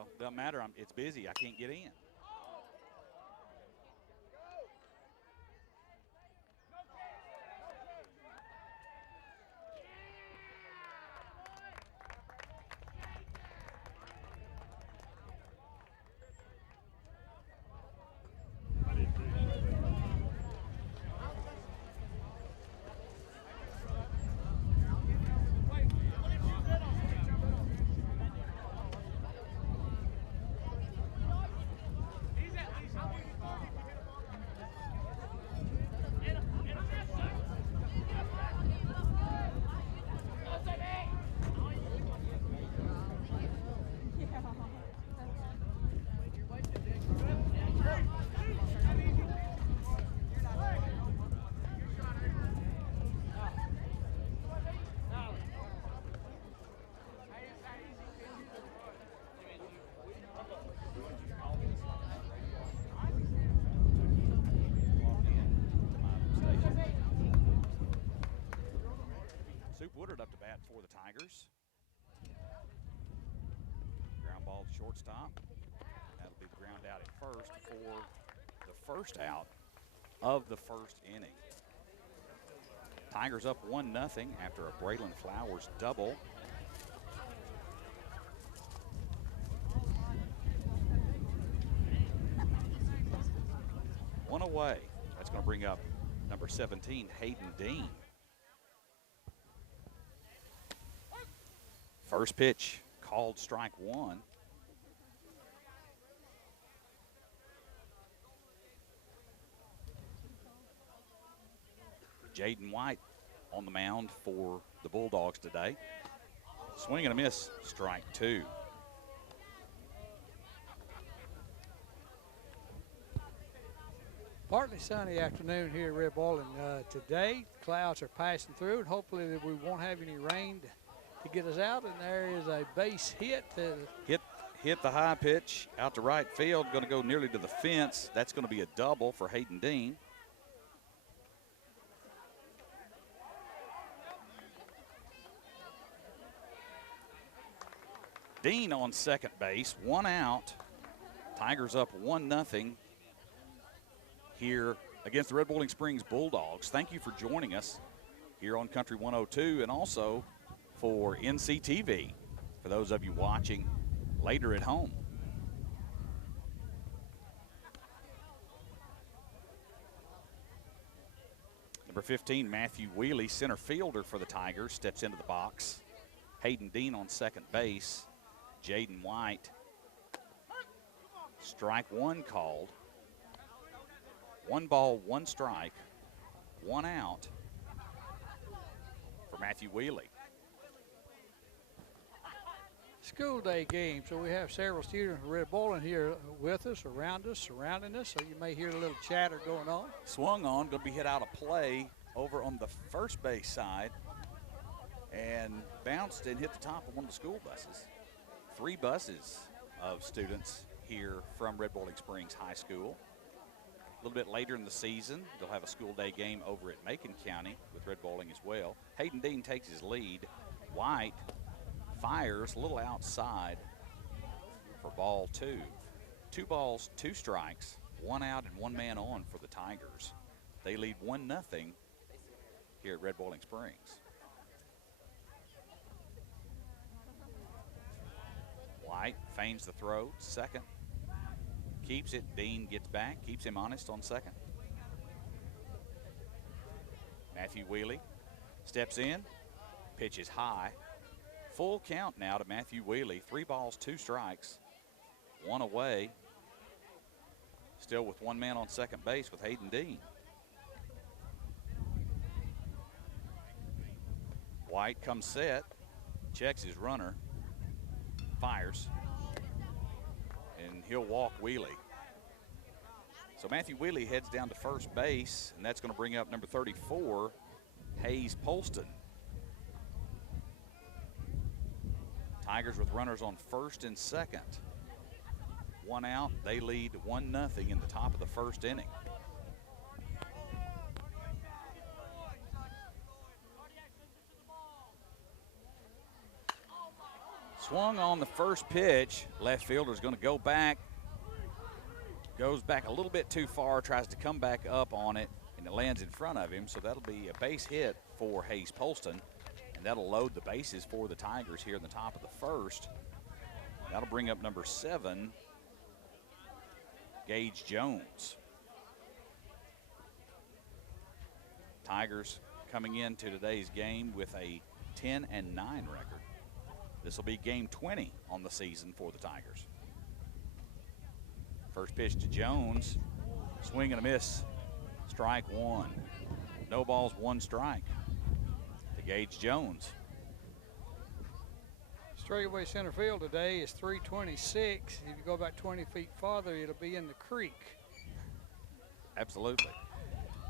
Well, doesn't matter. It's busy. I can't get in. Soup Woodard up to bat for the Tigers. Ground ball to shortstop. That'll be the ground out at first for the first out of the first inning. Tigers up 1-0 after a Braylon Flowers double. One away. That's going to bring up number 17, Hayden Dean. First pitch called strike one. Jaden White on the mound for the Bulldogs today. Swing and a miss, strike two. Partly sunny afternoon here at Red Bowling today. Clouds are passing through, and hopefully that we won't have any rain to get us out. And there is a base hit. Hit the high pitch out to right field, going to go nearly to the fence. That's going to be a double for Hayden Dean. Dean on second base, one out. Tigers up 1-0 here against the Red Bowling Springs Bulldogs. Thank you for joining us here on Country 102 and also for NCTV for those of you watching later at home. Number 15, Matthew Wheely, center fielder for the Tigers, steps into the box. Hayden Dean on second base. Jaden White. Strike one called. 1 ball, 1 strike, 1 out for Matthew Wheely. School day game, so we have several students from Red Bowling here with us, around us, surrounding us, so you may hear a little chatter going on. Swung on, going to be hit out of play over on the first base side and bounced and hit the top of one of the school buses. 3 buses of students here from Red Bowling Springs High School. A little bit later in the season, they'll have a school day game over at Macon County with Red Bowling as well. Hayden Dean takes his lead. White fires a little outside for ball 2. 2 balls, 2 strikes, 1 out and 1 man on for the Tigers. They lead 1-0 here at Red Bowling Springs. White feigns the throw, second. Keeps it. Dean gets back, keeps him honest on second. Matthew Wheely steps in, pitches high. Full count now to Matthew Wheely. 3 balls, 2 strikes, 1 away. Still with 1 man on second base with Hayden Dean. White comes set, checks his runner, fires, and he'll walk Wheely. So Matthew Wheely heads down to first base, and that's going to bring up number 34, Hayes Polston. Tigers with runners on first and second. 1 out, they lead 1-0 in the top of the first inning. Swung on the first pitch. Left fielder's going to go back. Goes back a little bit too far, tries to come back up on it, and it lands in front of him. So that'll be a base hit for Hayes Polston, and that'll load the bases for the Tigers here in the top of the first. That'll bring up number 7, Gage Jones. Tigers coming into today's game with a 10-9 record. This will be game 20 on the season for the Tigers. First pitch to Jones. Swing and a miss. Strike 1. No balls, 1 strike to Gage Jones. Straightaway center field today is 326. If you go about 20 feet farther, it'll be in the creek. Absolutely.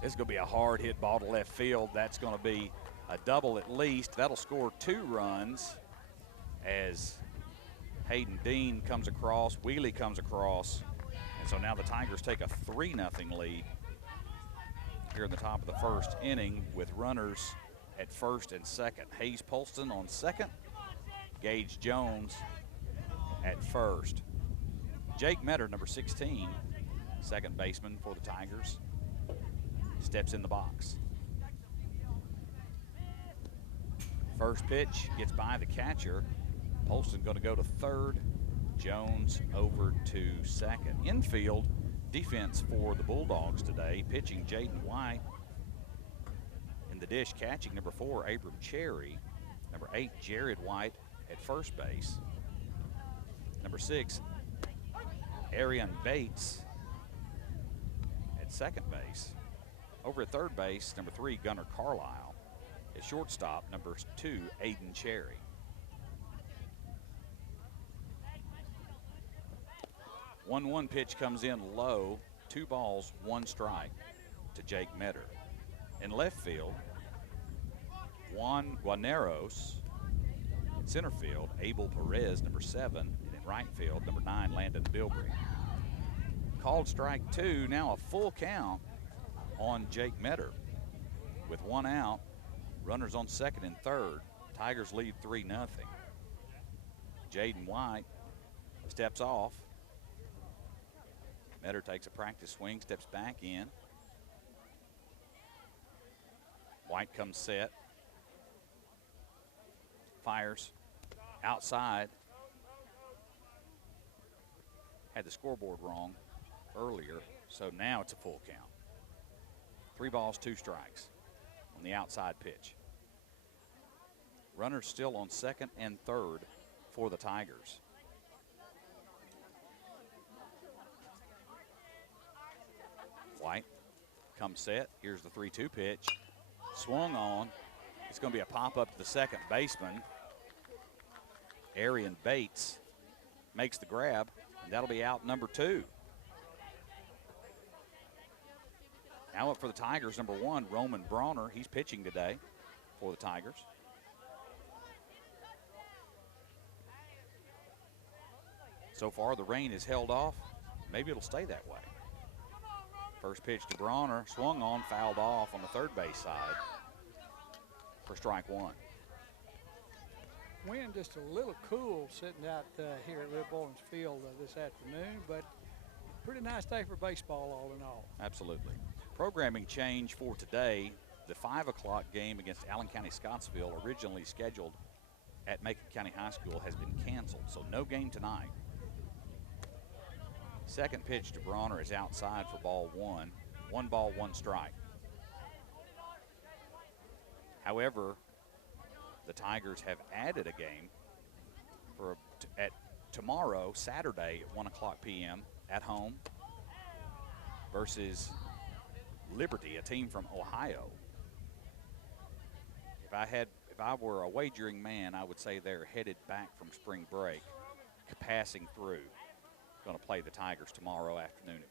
This is going to be a hard hit ball to left field. That's going to be a double at least. That'll score 2 runs as Hayden Dean comes across, Wheelie comes across, and so now the Tigers take a 3-0 lead here in the top of the first inning with runners at first and second. Hayes Polston on second, Gage Jones at first. Jake Metter, number 16, second baseman for the Tigers, steps in the box. First pitch gets by the catcher. Polston going to go to third. Jones over to second. Infield defense for the Bulldogs today. Pitching Jaden White. In the dish, catching number 4, Abram Cherry. Number 8, Jared White at first base. Number 6, Arian Bates at second base. Over at third base, number 3, Gunnar Carlisle. At shortstop, number 2, Aiden Cherry. 1-1 pitch comes in low. 2 balls, 1 strike to Jake Metter. In left field, Juan Guaneros. In center field, Abel Perez, number 7. And in right field, number 9, Landon Bilbrey. Called strike 2. Now a full count on Jake Metter. With 1 out, runners on second and third. Tigers lead 3-0. Jaden White steps off. Metter takes a practice swing, steps back in. White comes set. Fires outside. Had the scoreboard wrong earlier, so now it's a full count. 3 balls, 2 strikes on the outside pitch. Runners still on second and third for the Tigers. White comes set. Here's the 3-2 pitch. Swung on. It's going to be a pop-up to the second baseman. Arian Bates makes the grab, and that'll be out number 2. Now up for the Tigers, number 1, Roman Bronner. He's pitching today for the Tigers. So far, the rain is held off. Maybe it'll stay that way. First pitch to Bronner, swung on, fouled off on the third base side for strike 1. Wind just a little cool sitting out here at Red Bowling's Field this afternoon, but pretty nice day for baseball all in all. Absolutely. Programming change for today. The 5 o'clock game against Allen County Scottsville, originally scheduled at Macon County High School, has been canceled, so no game tonight. Second pitch to Bronner is outside for ball 1. 1 ball, 1 strike. However, the Tigers have added a game for at tomorrow, Saturday at 1 o'clock p.m. at home versus Liberty, a team from Ohio. If I were a wagering man, I would say they're headed back from spring break, passing through. Going to play the Tigers tomorrow afternoon at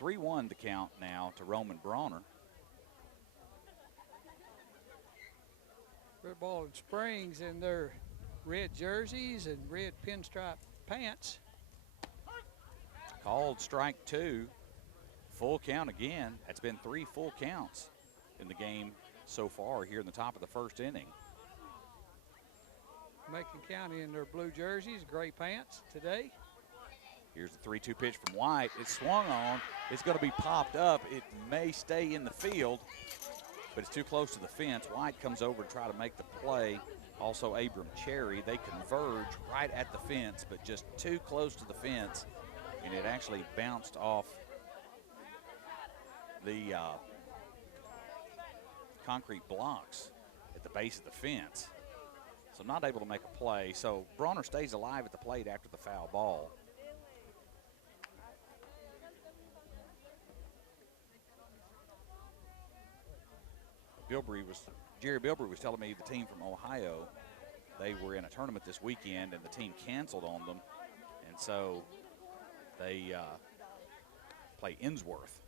1. 3-1 the count now to Roman Bronner. Red Ball and Springs in their red jerseys and red pinstripe pants. Called strike 2. Full count again. That's been 3 full counts in the game so far here in the top of the first inning. Macon County in their blue jerseys, gray pants today. Here's the 3-2 pitch from White. It's swung on. It's going to be popped up. It may stay in the field, but it's too close to the fence. White comes over to try to make the play. Also, Abram Cherry. They converge right at the fence, but just too close to the fence, and it actually bounced off the concrete blocks at the base of the fence. So not able to make a play. So Bronner stays alive at the plate after the foul ball. Jerry Bilbrey was telling me the team from Ohio, they were in a tournament this weekend and the team canceled on them. And so they play Innsworth.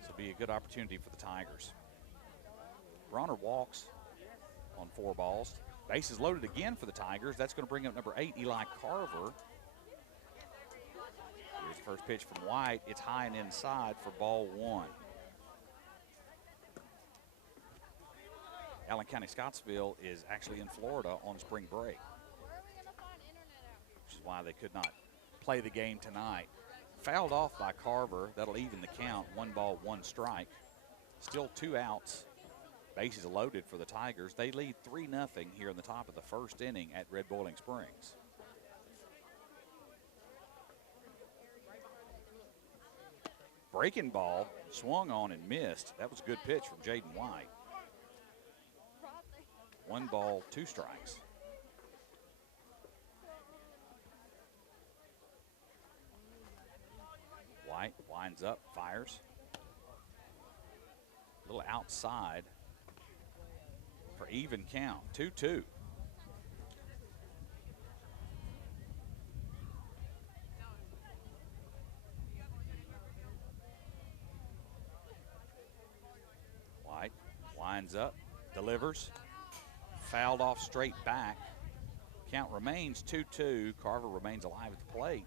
This will be a good opportunity for the Tigers. Bronner walks on 4 balls. Bases loaded again for the Tigers. That's going to bring up number 8, Eli Carver. Here's the first pitch from White. It's high and inside for ball 1. Allen County Scottsville is actually in Florida on spring break, which is why they could not play the game tonight. Fouled off by Carver. That'll even the count. 1 ball, 1 strike. Still 2 outs. Bases loaded for the Tigers. They lead 3-0 here in the top of the first inning at Red Boiling Springs. Breaking ball, swung on and missed. That was a good pitch from Jaden White. 1 ball, 2 strikes. White winds up, fires. A little outside for even count, 2-2. White winds up, delivers, fouled off straight back. Count remains 2-2. Carver remains alive at the plate.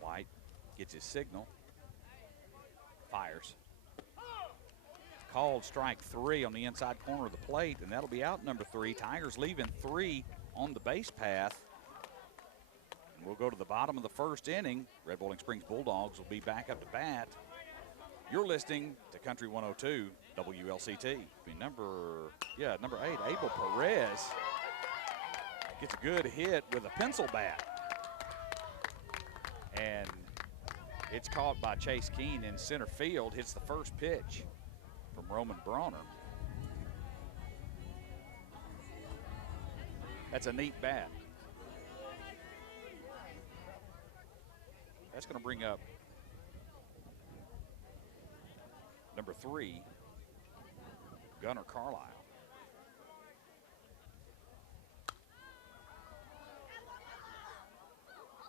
White gets his signal, fires. Called strike 3 on the inside corner of the plate, and that'll be out number 3. Tigers leaving 3 on the base path. And we'll go to the bottom of the first inning. Red Boiling Springs Bulldogs will be back up to bat. You're listening to Country 102 WLCT. Number 8, Abel Perez gets a good hit with a pencil bat. And it's caught by Chase Keene in center field. Hits the first pitch from Roman Bronner. That's a neat bat. That's going to bring up number 3, Gunnar Carlisle.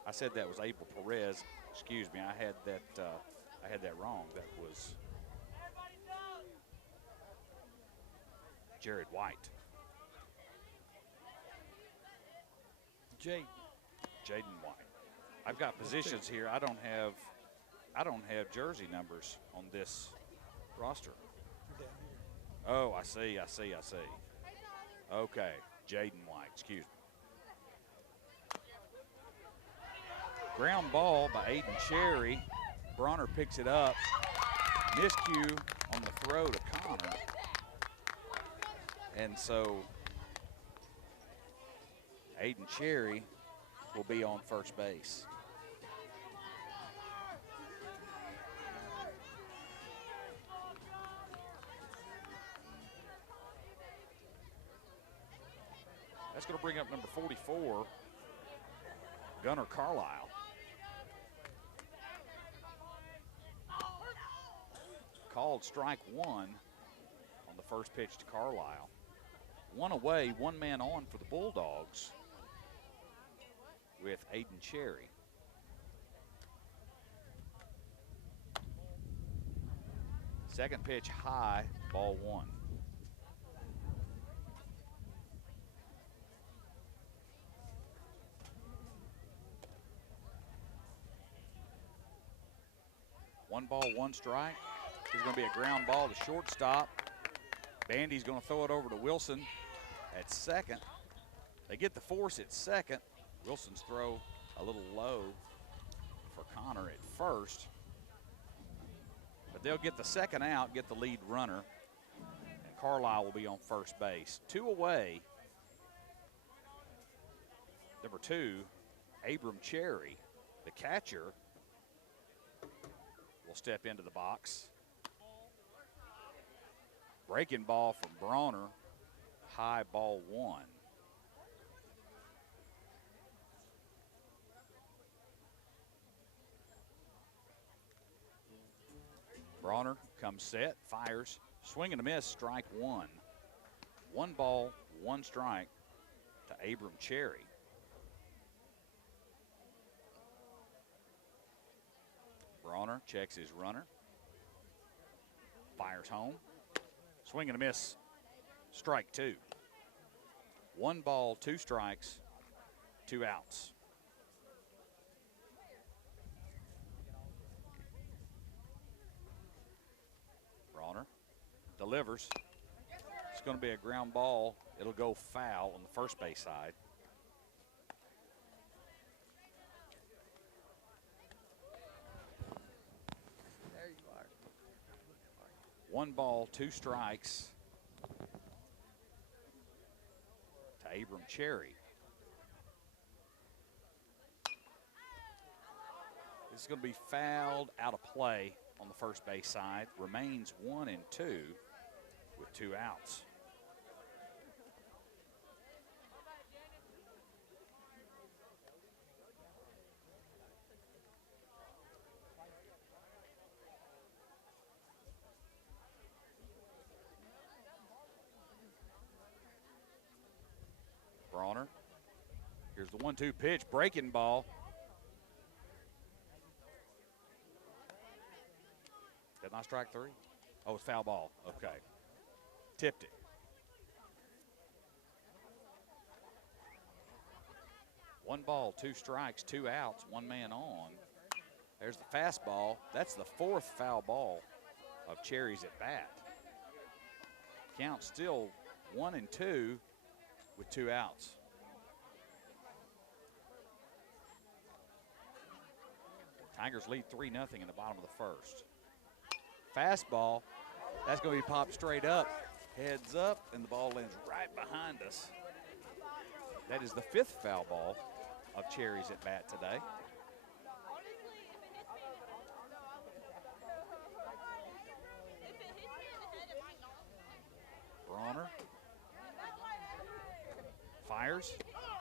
I said that was Abel Perez. Excuse me, I had that wrong. That was Jared White. Jaden White. I've got positions here. I don't have jersey numbers on this roster. Oh, I see. Okay, Jaden White, excuse me. Ground ball by Aiden Cherry. Bronner picks it up. Miscue on the throw to Connor. And so Aiden Cherry will be on first base. That's going to bring up number 44, Gunnar Carlisle. Called strike 1 on the first pitch to Carlisle. 1 away, 1 man on for the Bulldogs with Aiden Cherry. Second pitch high, ball 1. 1 ball, 1 strike. There's going to be a ground ball to shortstop. Bandy's going to throw it over to Wilson at second. They get the force at second. Wilson's throw a little low for Connor at first. But they'll get the second out, get the lead runner. And Carlisle will be on first base. 2 away. Number 2, Abram Cherry, the catcher, will step into the box. Breaking ball from Bronner, high ball 1. Bronner comes set, fires, swing and a miss, strike 1. 1 ball, 1 strike to Abram Cherry. Bronner checks his runner, fires home, swing and a miss, strike 2. 1 ball, 2 strikes, 2 outs. Bronner delivers. It's going to be a ground ball. It'll go foul on the first base side. There you are. 1 ball, 2 strikes to Abram Cherry. This is going to be fouled out of play on the first base side. Remains 1 and 2 with 2 outs. Bronner. Here's the 1-2 pitch, breaking ball. Did not strike 3? Oh, it's foul ball. Okay. Tipped it. One ball, 2 strikes, 2 outs, 1 man on. There's the fastball. That's the 4th foul ball of Cherry's at bat. Count still 1 and 2 with 2 outs. Tigers lead 3-0 in the bottom of the first. Fastball, that's going to be popped straight up, heads up, and the ball lands right behind us. That is the 5th foul ball of Cherry's at bat today. Bronner fires,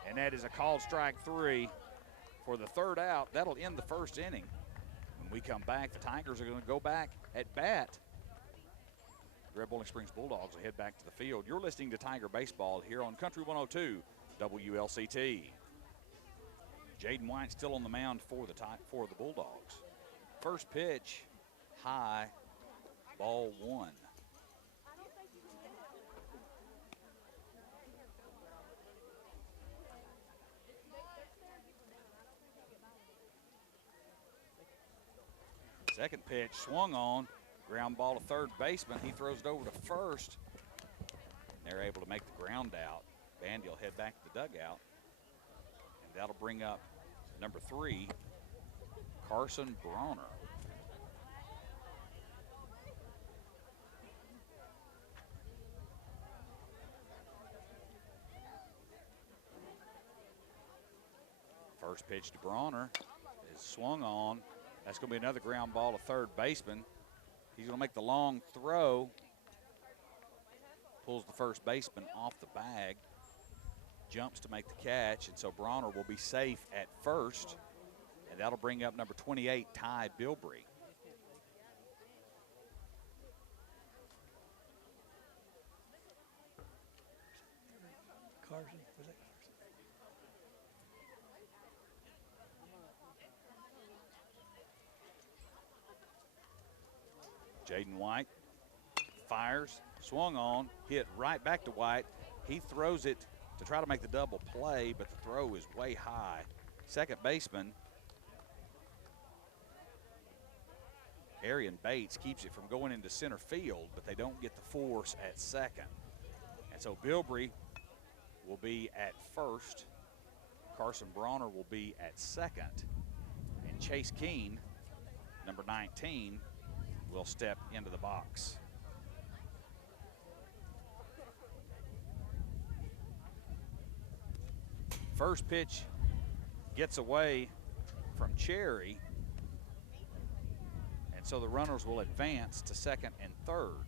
and that is a called strike 3 for the 3rd out. That'll end the first inning. When we come back, the Tigers are going to go back at bat. Red Bowling Springs Bulldogs will head back to the field. You're listening to Tiger Baseball here on Country 102 WLCT. Jaden White still on the mound for the Bulldogs. First pitch, high, ball 1. Second pitch swung on, ground ball to third baseman. He throws it over to first. They're able to make the ground out. Bandy will head back to the dugout. And that'll bring up number 3, Carson Bronner. First pitch to Bronner is swung on. That's going to be another ground ball to third baseman. He's going to make the long throw. Pulls the first baseman off the bag. Jumps to make the catch, and so Bronner will be safe at first. And that'll bring up number 28, Ty Bilbrey. Carson, was that Jaden White fires, swung on, hit right back to White. He throws it to try to make the double play, but the throw is way high. Second baseman Arian Bates keeps it from going into center field, but they don't get the force at second. And so Bilbrey will be at first. Carson Bronner will be at second. And Chase Keene, number 19, will step into the box. First pitch gets away from Cherry, and so the runners will advance to second and third.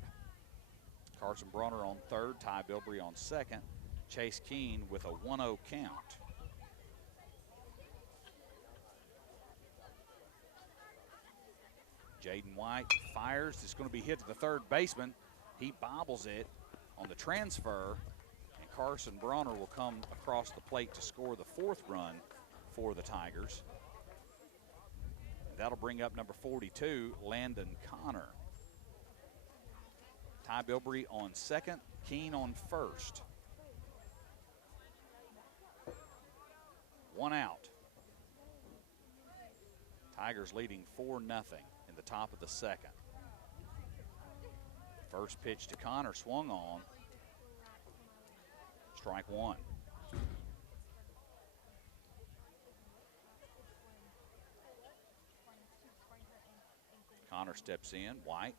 Carson Bronner on third, Ty Bilbrey on second, Chase Keene with a 1-0 count. Jaden White fires. It's going to be hit to the third baseman. He bobbles it on the transfer, and Carson Bronner will come across the plate to score the fourth run for the Tigers. That'll bring up number 42, Landon Connor. Ty Bilbrey on second, Keene on first. One out. Tigers leading 4-0 in the top of the second. First pitch to Connor, swung on. Strike one. Connor steps in. White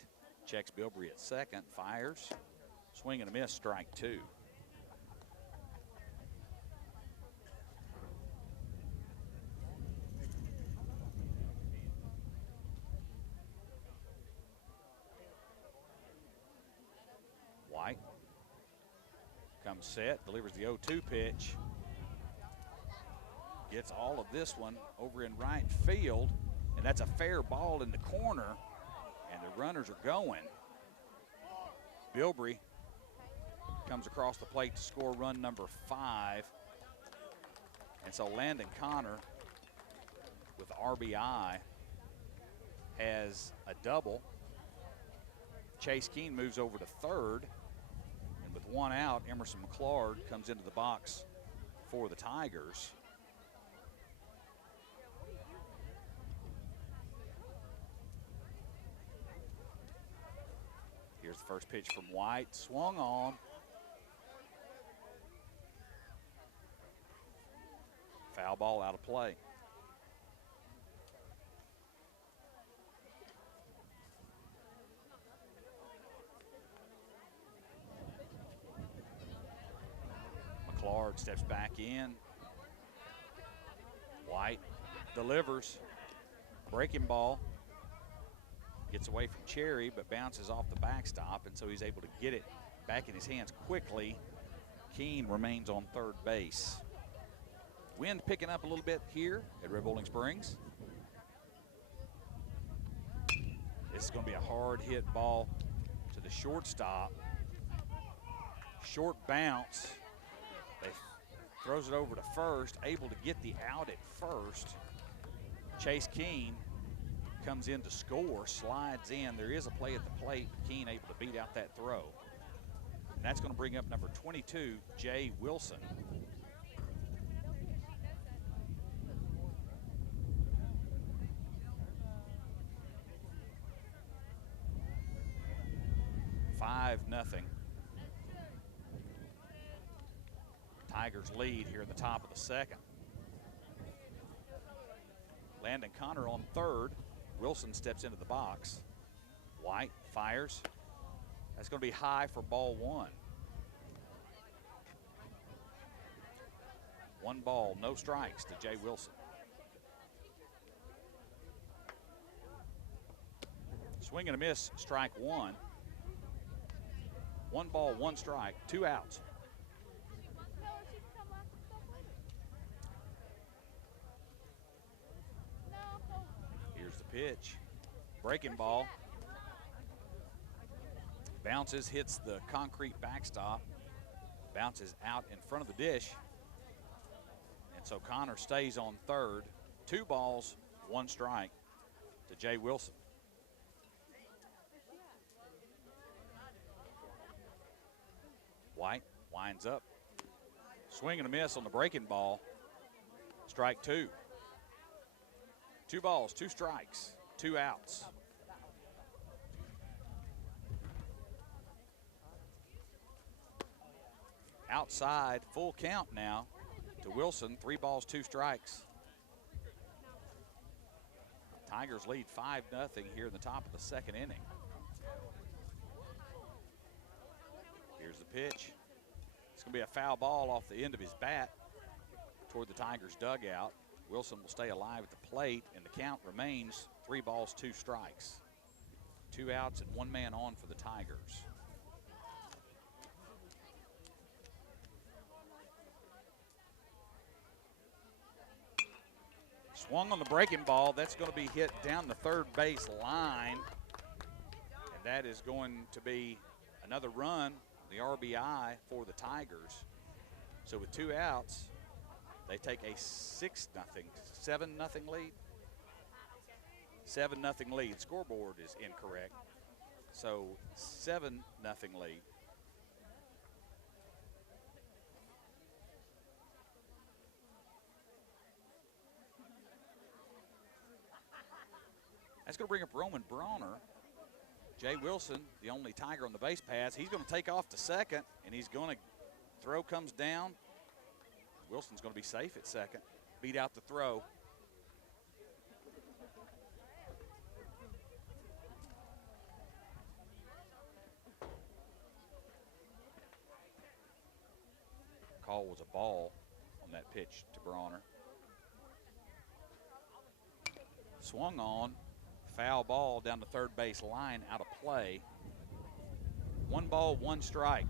checks Bilbrey at second, fires. Swing and a miss, strike two. White comes set, delivers the 0-2 pitch. Gets all of this one over in right field, and that's a fair ball in the corner, and the runners are going. Bilbrey comes across the plate to score run number 5. And so Landon Connor with RBI has a double. Chase Keene moves over to third. And with one out, Emerson McClard comes into the box for the Tigers. Here's the first pitch from White, swung on. Foul ball out of play. McClard steps back in. White delivers. Breaking ball. Gets away from Cherry, but bounces off the backstop, and so he's able to get it back in his hands quickly. Keene remains on third base. Wind picking up a little bit here at Red Bowling Springs. This is going to be a hard hit ball to the shortstop. Short bounce. They throws it over to first, able to get the out at first. Chase Keene comes in to score, slides in. There is a play at the plate. Keene able to beat out that throw. And that's going to bring up number 22, Jay Wilson. Nothing. Tigers lead here at the top of the second. Landon Connor on third. Wilson steps into the box. White fires. That's going to be high for ball one. One ball, no strikes to Jay Wilson. Swing and a miss, strike one. One ball, one strike, 2 outs. Here's the pitch. Breaking ball. Bounces, hits the concrete backstop. Bounces out in front of the dish. And so Connor stays on third. 2 balls, 1 strike to Jay Wilson. White winds up. Swing and a miss on the breaking ball. Strike 2. 2 balls, 2 strikes, 2 outs. outside, full count now to Wilson. 3 balls, 2 strikes. Tigers lead 5-0 here in the top of the second inning. Here's the pitch. It's going to be a foul ball off the end of his bat toward the Tigers' dugout. Wilson will stay alive at the plate, and the count remains 3 balls, 2 strikes. 2 outs and 1 man on for the Tigers. Swung on the breaking ball. That's going to be hit down the third base line. And that is going to be another run, the RBI for the Tigers. So with 2 outs, they take a 7-0 lead. 7-0 lead. Scoreboard is incorrect. So 7-0 lead. That's going to bring up Roman Bronner. Jay Wilson, the only Tiger on the base paths, he's going to take off to second, and he's going to throw comes down. Wilson's going to be safe at second. Beat out the throw. Call was a ball on that pitch to Bronner. Swung on. Foul ball down the third base line, out of play. 1 ball, 1 strike.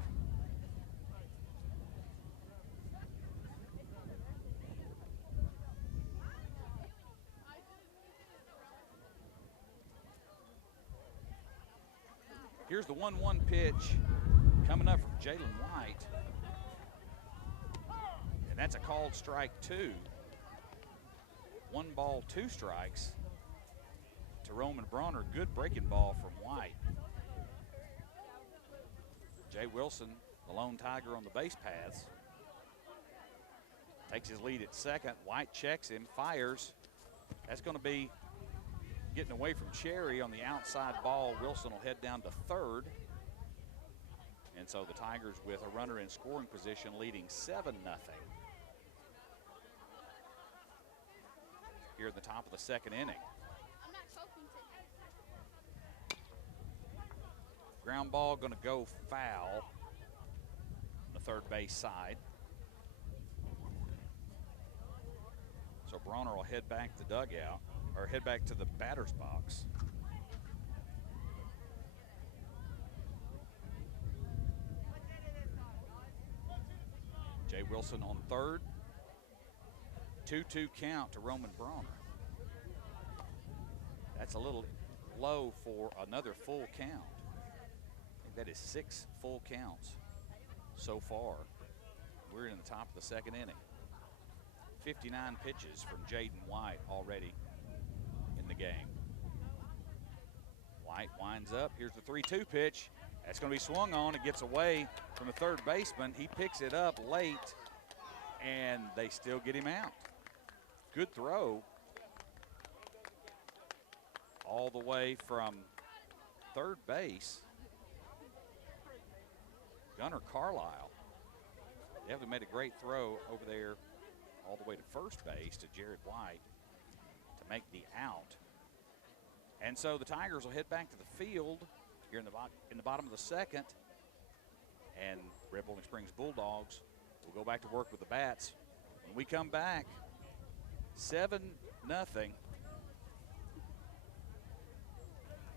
Here's the 1-1 pitch coming up from Jalen White. And that's a called strike 2. 1 ball, 2 strikes to Roman Bronner. Good breaking ball from White. Jay Wilson, the lone Tiger on the base paths, takes his lead at second. White checks him, fires. That's going to be getting away from Cherry on the outside ball. Wilson will head down to third. And so the Tigers with a runner in scoring position leading 7-0. Here at the top of the second inning. Ground ball going to go foul on the third base side. So Bronner will head back to the dugout, or head back to the batter's box. Jay Wilson on third. 2-2 count to Roman Bronner. That's a little low for another full count. I think that is 6 full counts so far. We're in the top of the second inning. 59 pitches from Jaden White already in the game. White winds up. Here's the 3-2 pitch. That's going to be swung on. It gets away from the third baseman. He picks it up late, and they still get him out. Good throw all the way from third base. Gunnar Carlisle definitely made a great throw over there all the way to first base to Jared White to make the out. And so the Tigers will head back to the field here in the bottom of the second. And Red Bowling Springs Bulldogs will go back to work with the bats. When we come back, 7-0.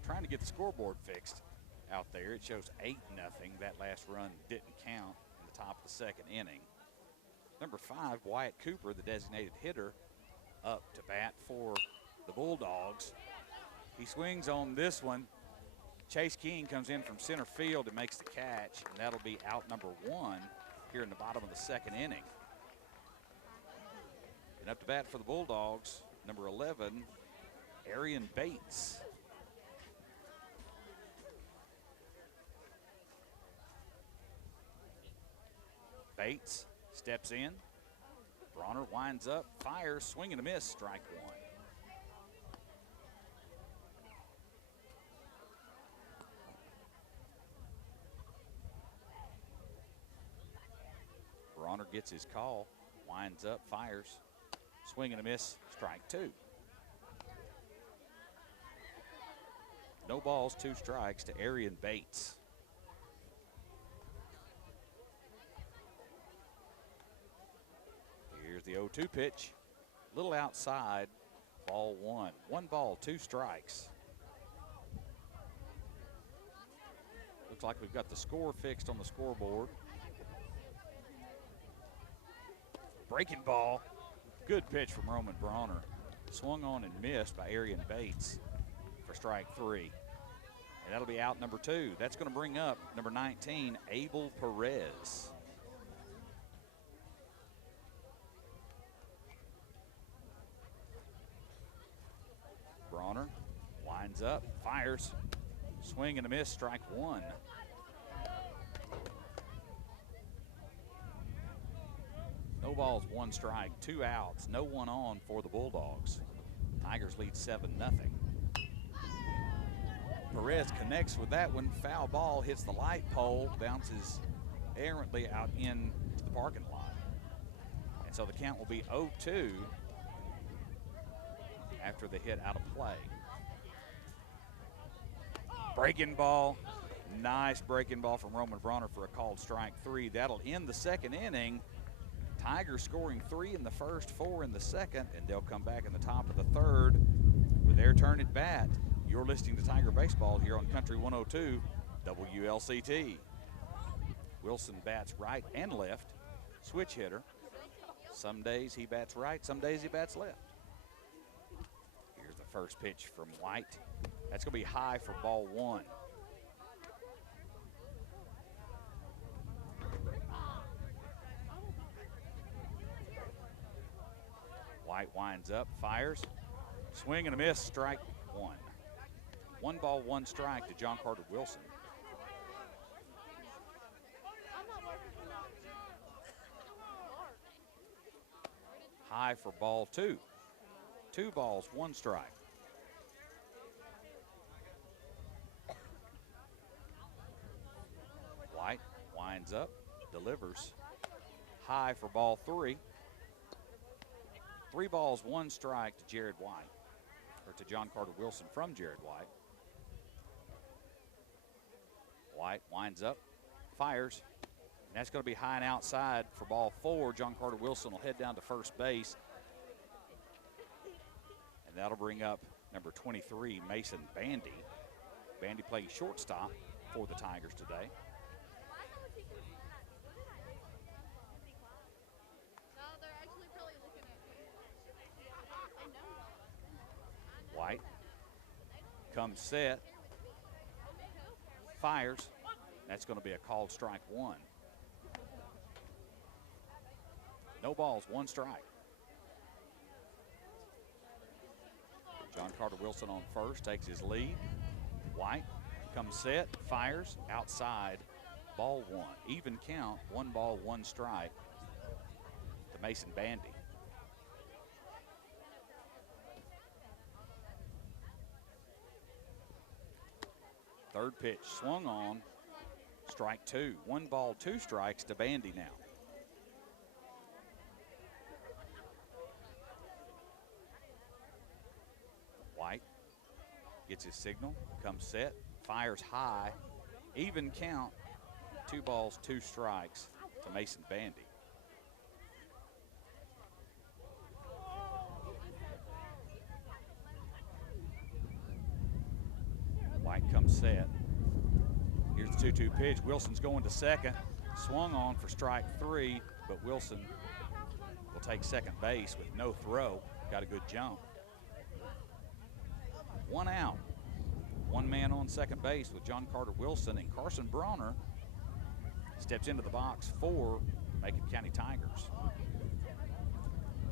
Trying to get the scoreboard fixed out there. It shows 8-0. That last run didn't count in the top of the second inning. Number 5, Wyatt Cooper, the designated hitter, up to bat for the Bulldogs. He swings on this one. Chase King comes in from center field and makes the catch, and that'll be out number 1 here in the bottom of the second inning. And up to bat for the Bulldogs, number 11, Arian Bates. Bates steps in. Bronner winds up, fires, swing and a miss, strike 1. gets his call, winds up, fires, swing and a miss, strike 2. No balls, 2 strikes to Arian Bates. Here's the 0-2 pitch. Little outside, ball 1. 1 ball, 2 strikes. Looks like we've got the score fixed on the scoreboard. Breaking ball. Good pitch from Roman Bronner. Swung on and missed by Arian Bates for strike 3. And that'll be out number 2. That's going to bring up number 19, Abel Perez. Bronner winds up, fires, swing and a miss, strike 1. No balls, 1 strike, 2 outs, no one on for the Bulldogs. Tigers lead 7-0. Perez connects with that one. Foul ball hits the light pole, bounces errantly out into the parking lot. And so the count will be 0-2 after the hit out of play. Breaking ball. Nice breaking ball from Roman Bronner for a called strike 3. That'll end the 2nd inning. Tigers scoring 3 in the first, 4 in the second, and they'll come back in the top of the 3rd with their turn at bat. You're listening to Tiger Baseball here on Country 102 WLCT. Wilson bats right and left, switch hitter. Some days he bats right, some days he bats left. Here's the first pitch from White. That's going to be high for ball 1. White winds up, fires, swing and a miss, strike 1. 1 ball, 1 strike to John Carter Wilson. High for ball 2. 2 balls, 1 strike. White winds up, delivers. High for ball 3. 3 balls, 1 strike to Jared White, or to John Carter Wilson from Jared White. White winds up, fires, and that's going to be high and outside for ball 4. John Carter Wilson will head down to first base, and that'll bring up number 23, Mason Bandy. Bandy playing shortstop for the Tigers today. White comes set, fires. That's going to be a called strike 1. No balls, 1 strike. John Carter Wilson on first, takes his lead. White comes set, fires, outside, ball 1. Even count, 1 ball, 1 strike to Mason Bandy. Third pitch swung on, strike 2. 1 ball, 2 strikes to Bandy now. White gets his signal, comes set, fires high, even count, 2 balls, 2 strikes to Mason Bandy. White comes set. Here's the 2-2 pitch. Wilson's going to second. Swung on for strike 3, but Wilson will take second base with no throw. Got a good jump. 1 out. 1 man on second base with John Carter Wilson, and Carson Bronner steps into the box for Macon County Tigers.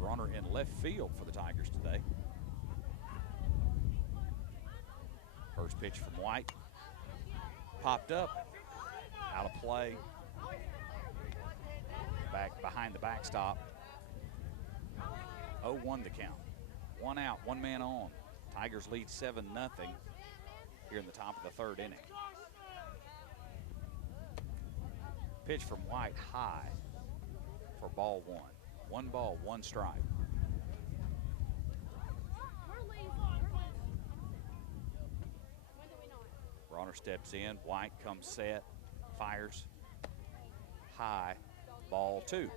Bronner in left field for the Tigers today. First pitch from White. Popped up, out of play. Back behind the backstop. 0-1 the count. 1 out, 1 man on. Tigers lead 7-0 here in the top of the 3rd inning. Pitch from White high. for ball one. 1 ball, 1 strike. Bronner steps in, White comes set, fires high, ball 2.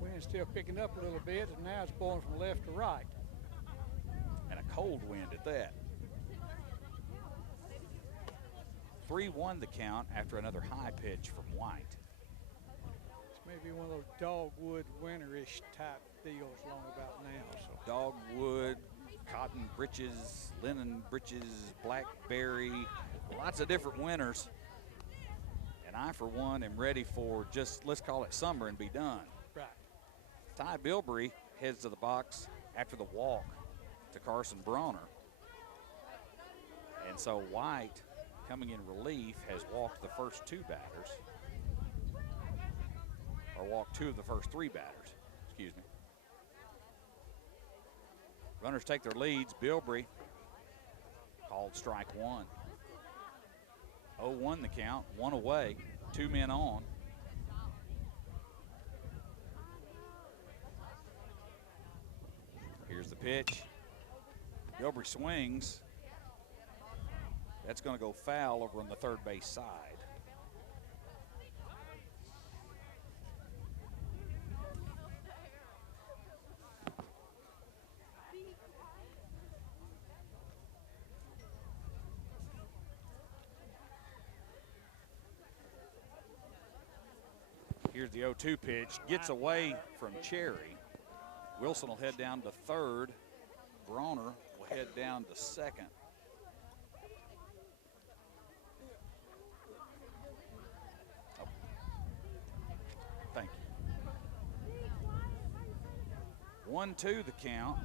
Wind's still picking up a little bit, and now it's blowing from left to right. And a cold wind at that. 3-1 the count after another high pitch from White. It's maybe one of those dogwood winterish type deals along about now. So. Dogwood, cotton breeches, linen breeches, blackberry, lots of different winters. And I, for one, am ready for just, let's call it summer and be done. Right. Ty Bilbrey heads to the box after the walk to Carson Bronner. And so White, coming in relief, has walked the first 2 batters. Or walked 2 of the first 3 batters, excuse me. Runners take their leads. Bilbrey called strike 1. 0-1 the count, 1 away, 2 men on. Here's the pitch. Bilbrey swings. That's going to go foul over on the third base side. Here's the 0-2 pitch, gets away from Cherry. Wilson will head down to third. Bronner will head down to second. Oh. Thank you. 1-2 the count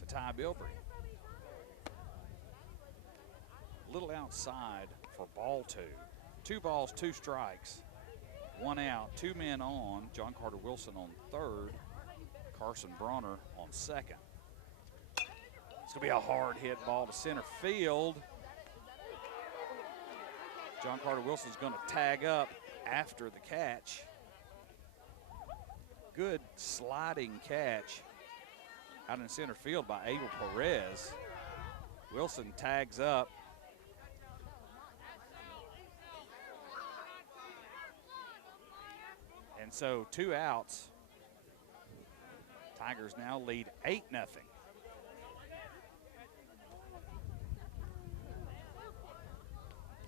to Ty Bilbrey. A little outside for ball 2. 2 balls, 2 strikes. 1 out, 2 men on. John Carter Wilson on third. Carson Bronner on second. It's going to be a hard hit ball to center field. John Carter Wilson's going to tag up after the catch. Good sliding catch out in center field by Abel Perez. Wilson tags up. And so 2 outs. Tigers now lead 8-0.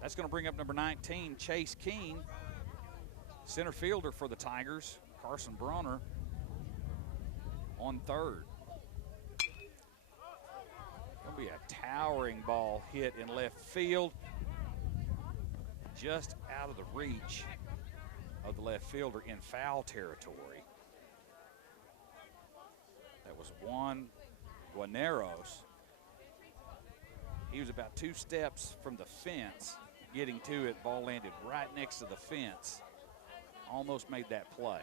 That's going to bring up number 19, Chase Keene, center fielder for the Tigers. Carson Bronner on third. Going to be a towering ball hit in left field, just out of the reach of the left fielder in foul territory. That was Juan Guaneros. He was about 2 steps from the fence, getting to it. Ball landed right next to the fence. Almost made that play.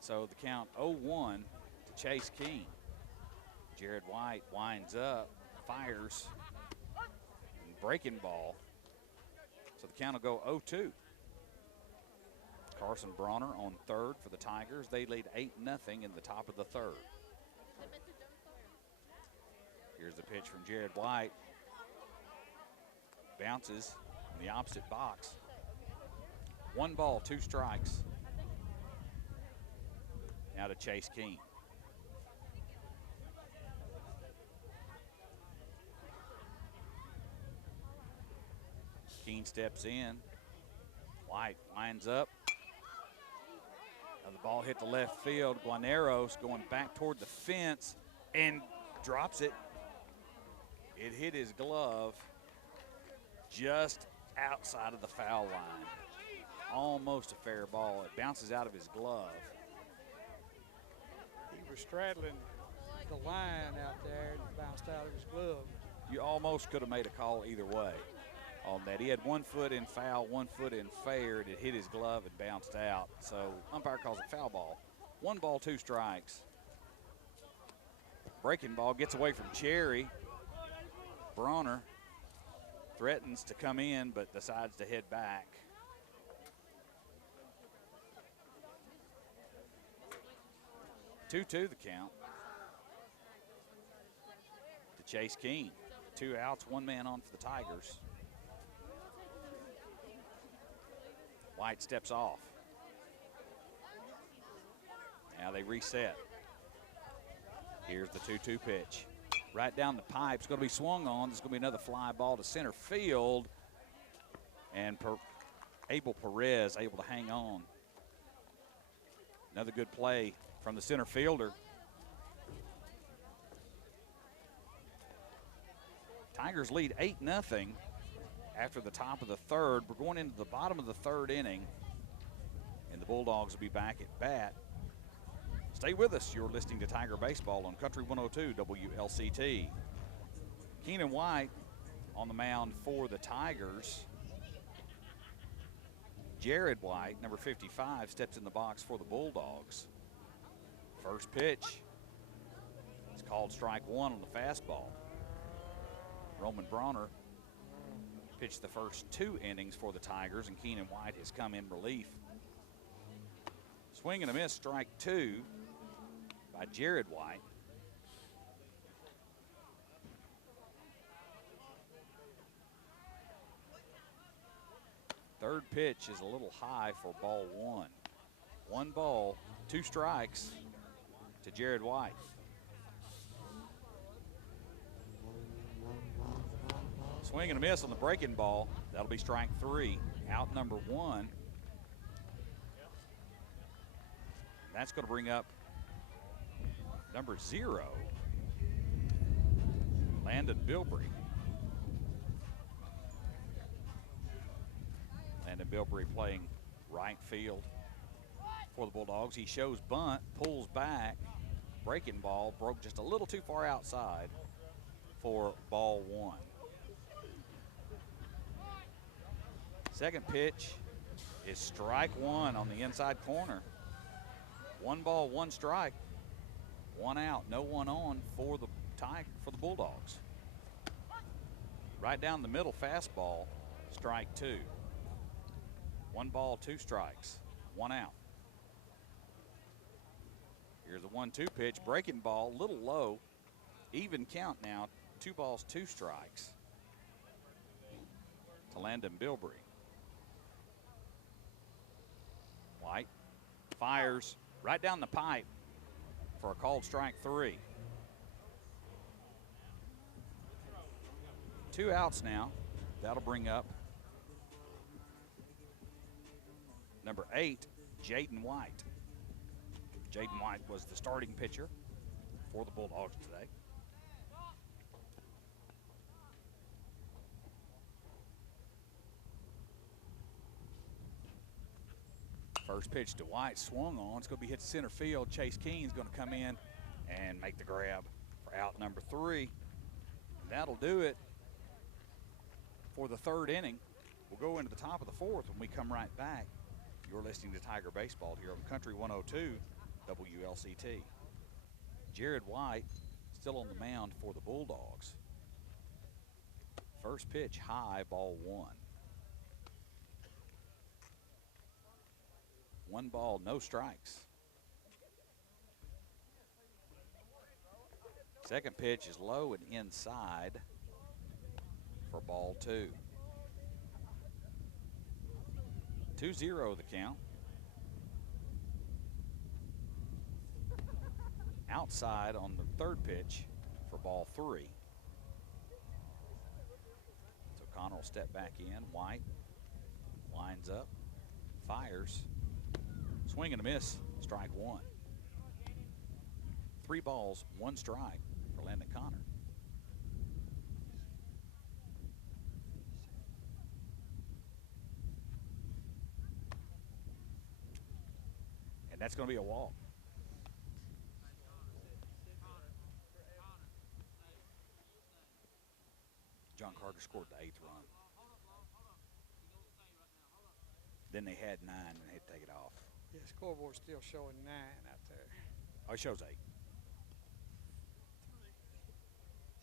So the count 0-1 to Chase Keene. Jared White winds up, fires, and breaking ball. So the count will go 0-2. Carson Bronner on third for the Tigers. They lead 8-0 in the top of the third. Here's the pitch from Jared White. Bounces in the opposite box. 1 ball, 2 strikes. Now to Chase Keene. Keene steps in. White winds up. Now the ball hit the left field. Guaneros going back toward the fence and drops it. It hit his glove just outside of the foul line. Almost a fair ball. It bounces out of his glove. He was straddling the line out there and it bounced out of his glove. You almost could have made a call either way on that. He had 1 foot in foul, 1 foot in fair, and it hit his glove and bounced out. So umpire calls it foul ball. 1 ball, 2 strikes. Breaking ball gets away from Cherry. Bronner threatens to come in, but decides to head back. 2-2 the count to Chase Keene. 2 outs, 1 man on for the Tigers. White steps off. Now they reset. Here's the 2-2 pitch. Right down the pipe. It's going to be swung on. There's going to be another fly ball to center field. And Abel Perez able to hang on. Another good play from the center fielder. Tigers lead 8-0 after the top of the third. We're going into the bottom of the third inning, and the Bulldogs will be back at bat. Stay with us. You're listening to Tiger Baseball on Country 102 WLCT. Keenan White on the mound for the Tigers. Jared White, number 55, steps in the box for the Bulldogs. First pitch is called strike 1 on the fastball. Roman Bronner pitched the first 2 innings for the Tigers, and Keenan White has come in relief. Swing and a miss, strike 2 by Jared White. Third pitch is a little high for ball 1. 1 ball, 2 strikes to Jared White. Swing and a miss on the breaking ball. That'll be strike 3. Out number 1. That's going to bring up number 0, Landon Bilbrey. Landon Bilbrey playing right field for the Bulldogs. He shows bunt, pulls back, breaking ball, broke just a little too far outside for ball 1. Second pitch is strike 1 on the inside corner. 1 ball, 1 strike, 1 out, no one on for the Bulldogs. Right down the middle fastball, strike 2. 1 ball, 2 strikes, 1 out. Here's a 1-2 pitch, breaking ball, a little low. Even count now, 2 balls, 2 strikes to Landon Bilbrey. White fires right down the pipe for a called strike 3. 2 outs now. That'll bring up number 8, Jaden White. Jaden White was the starting pitcher for the Bulldogs today. First pitch to White, swung on. It's going to be hit to center field. Chase Keene's going to come in and make the grab for out number 3. And that'll do it for the third inning. We'll go into the top of the fourth when we come right back. You're listening to Tiger Baseball here on Country 102 WLCT. Jared White still on the mound for the Bulldogs. First pitch high, ball 1. 1 ball, no strikes. Second pitch is low and inside for ball 2. 2-0 the count. Outside on the third pitch for ball 3. So Connor will step back in. White lines up, fires. Swing and a miss, strike 1. 3 balls, 1 strike for Landon Connor. And that's going to be a walk. John Carter scored the 8th run. Then they had 9 and they had to take it off. Yeah, scoreboard's still showing 9 out there. Oh, it shows 8.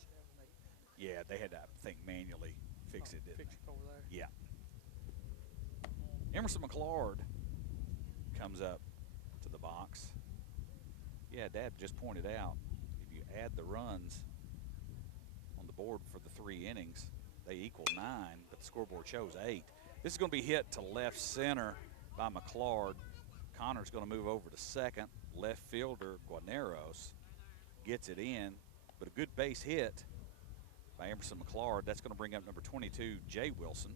7, 8. Yeah, they had to, I think, manually fix it, didn't Fix it over there. they? Yeah. Emerson McLeod comes up to the box. Yeah, Dad just pointed out, if you add the runs on the board for the 3 innings, they equal 9, but the scoreboard shows 8. This is going to be hit to left center by McClard. Connor's going to move over to second. Left fielder Guarneros gets it in, but a good base hit by Emerson McClard. That's going to bring up number 22, Jay Wilson.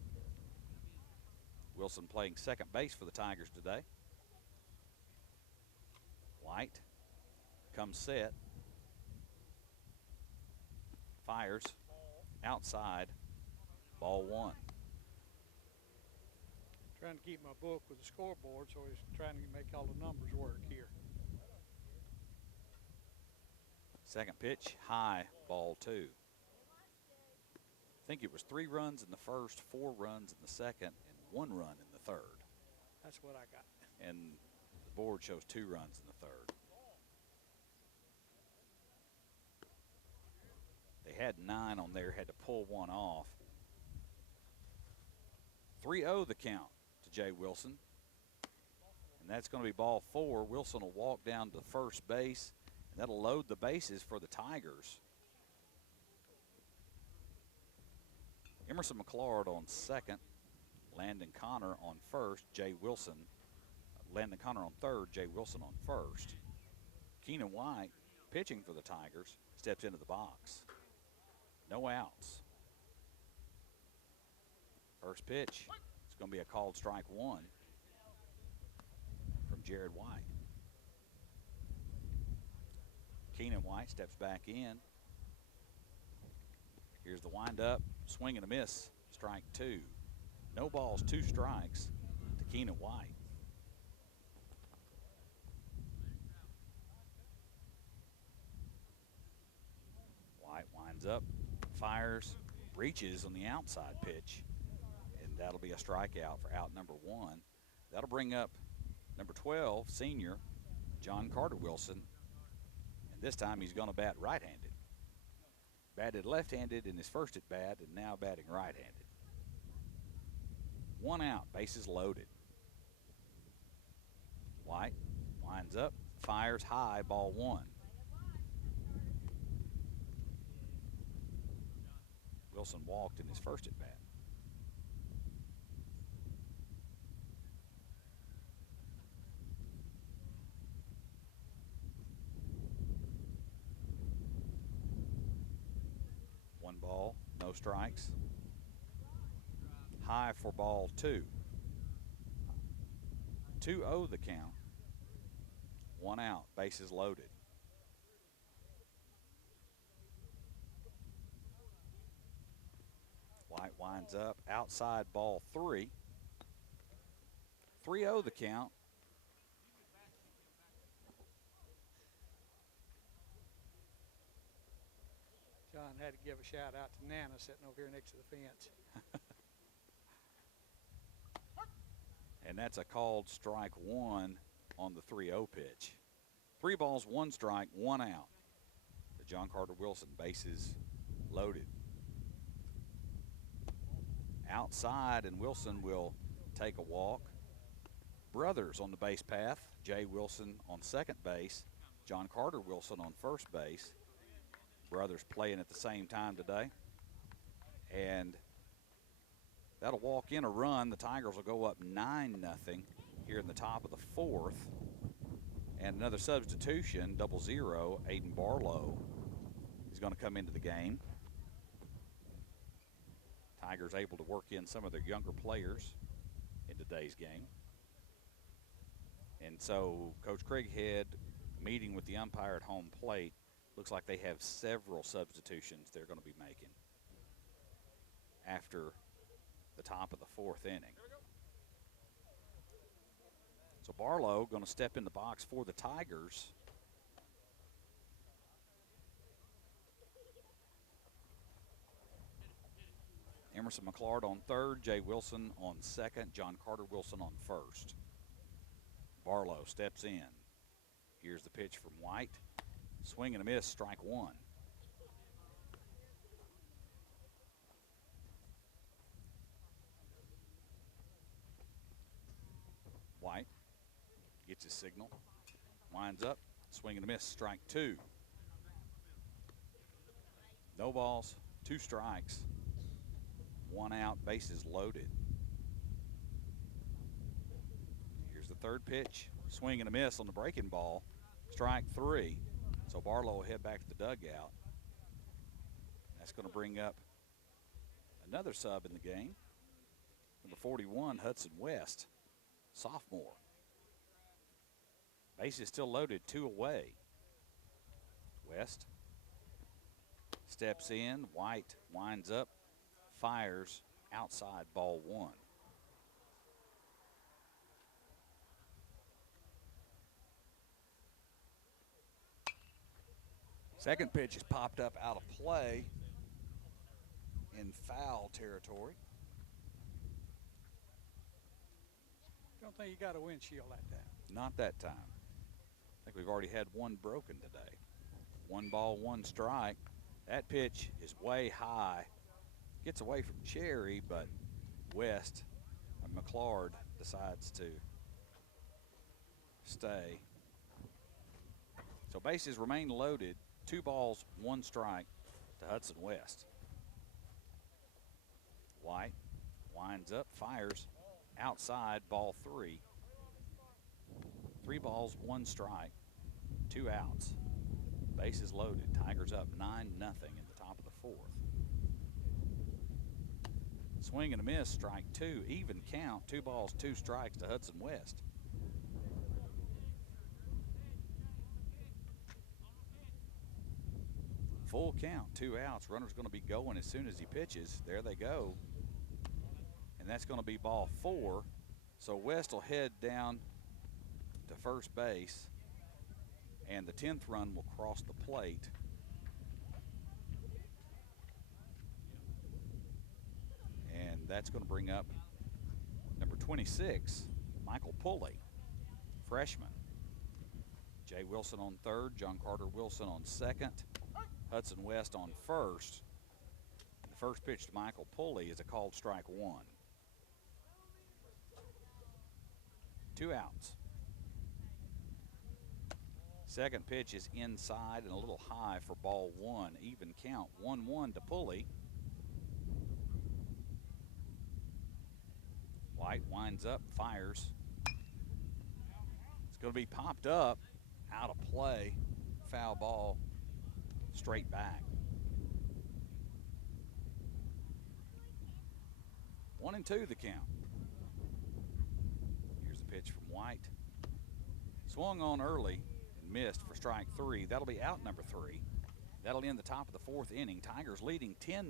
Wilson playing second base for the Tigers today. White comes set. Fires outside. Ball 1. Trying to keep my book with the scoreboard, so he's trying to make all the numbers work here. Second pitch, high, ball 2. I think it was 3 runs in the first, 4 runs in the second, and 1 run in the third. That's what I got. And the board shows 2 runs in the third. They had 9 on there, had to pull 1 off. 3-0 the count to Jay Wilson. And that's going to be ball 4. Wilson will walk down to first base, and that'll load the bases for the Tigers. Emerson McClard on second. Landon Connor on first. Landon Connor on third. Jay Wilson on first. Keenan White, pitching for the Tigers, steps into the box. No outs. First pitch, it's going to be a called strike 1 from Jared White. Keenan White steps back in. Here's the windup, swing and a miss, strike 2. No balls, 2 strikes to Keenan White. White winds up, fires, reaches on the outside pitch, and that'll be a strikeout for out number 1. That'll bring up number 12, senior, John Carter Wilson, and this time he's going to bat right-handed. Batted left-handed in his first at-bat and now batting right-handed. 1 out, bases loaded. White winds up, fires high, ball 1. Wilson walked in his first at-bat. One ball, no strikes. High for ball 2. 2-0 the count. 1 out, bases loaded. White winds up, outside ball 3. 3-0 the count. John had to give a shout out to Nana sitting over here next to the fence. And that's a called strike 1 on the 3-0 pitch. 3 balls, 1 strike, 1 out. The John Carter Wilson, bases loaded. Outside, and Wilson will take a walk. Brothers on the base path. Jay Wilson on second base. John Carter Wilson on first base. Brothers playing at the same time today. And that'll walk in a run. The Tigers will go up 9-0 here in the top of the 4th. And another substitution, 0-0, Aiden Barlow is going to come into the game. Tigers able to work in some of their younger players in today's game. And so Coach Craighead, meeting with the umpire at home plate, looks like they have several substitutions they're going to be making after the top of the 4th inning. So Barlow going to step in the box for the Tigers. Emerson McClard on third, Jay Wilson on second, John Carter Wilson on first. Barlow steps in. Here's the pitch from White. Swing and a miss, strike 1. White gets his signal, winds up, Swing and a miss, strike 2. No balls, 2 strikes, 1 out, bases loaded. Here's the third pitch. Swing and a miss on the breaking ball, strike 3. So Barlow will head back to the dugout. That's going to bring up another sub in the game. Number 41, Hudson West, sophomore. Bases still loaded, 2 away. West steps in, White winds up, fires outside, ball 1. Second pitch is popped up out of play in foul territory. Don't think you got a windshield like that. Not that time. I think we've already had one broken today. 1 ball, 1 strike. That pitch is way high. Gets away from Cherry, but West, McClard decides to stay. So bases remain loaded. 2 balls, 1 strike to Hudson West. White winds up, fires outside, ball 3. 3 balls, 1 strike, 2 outs. Bases loaded. Tigers up 9-0 in the top of the 4th. Swing and a miss, strike 2. Even count, 2 balls, 2 strikes to Hudson West. Full count, 2 outs. Runner's going to be going as soon as he pitches. There they go. And that's going to be ball 4. So West will head down to first base, and the 10th run will cross the plate. And that's going to bring up number 26, Michael Pulley, freshman. Jay Wilson on third, John Carter Wilson on second, Hudson West on first. The first pitch to Michael Pulley is a called strike 1. 2 outs. Second pitch is inside and a little high for ball 1. Even count, 1-1 to Pulley. White winds up, fires. It's going to be popped up, out of play, foul ball, straight back. 1-2 the count. Here's the pitch from White. Swung on early and missed for strike 3. That'll be out number 3. That'll end the top of the 4th inning. Tigers leading 10-0.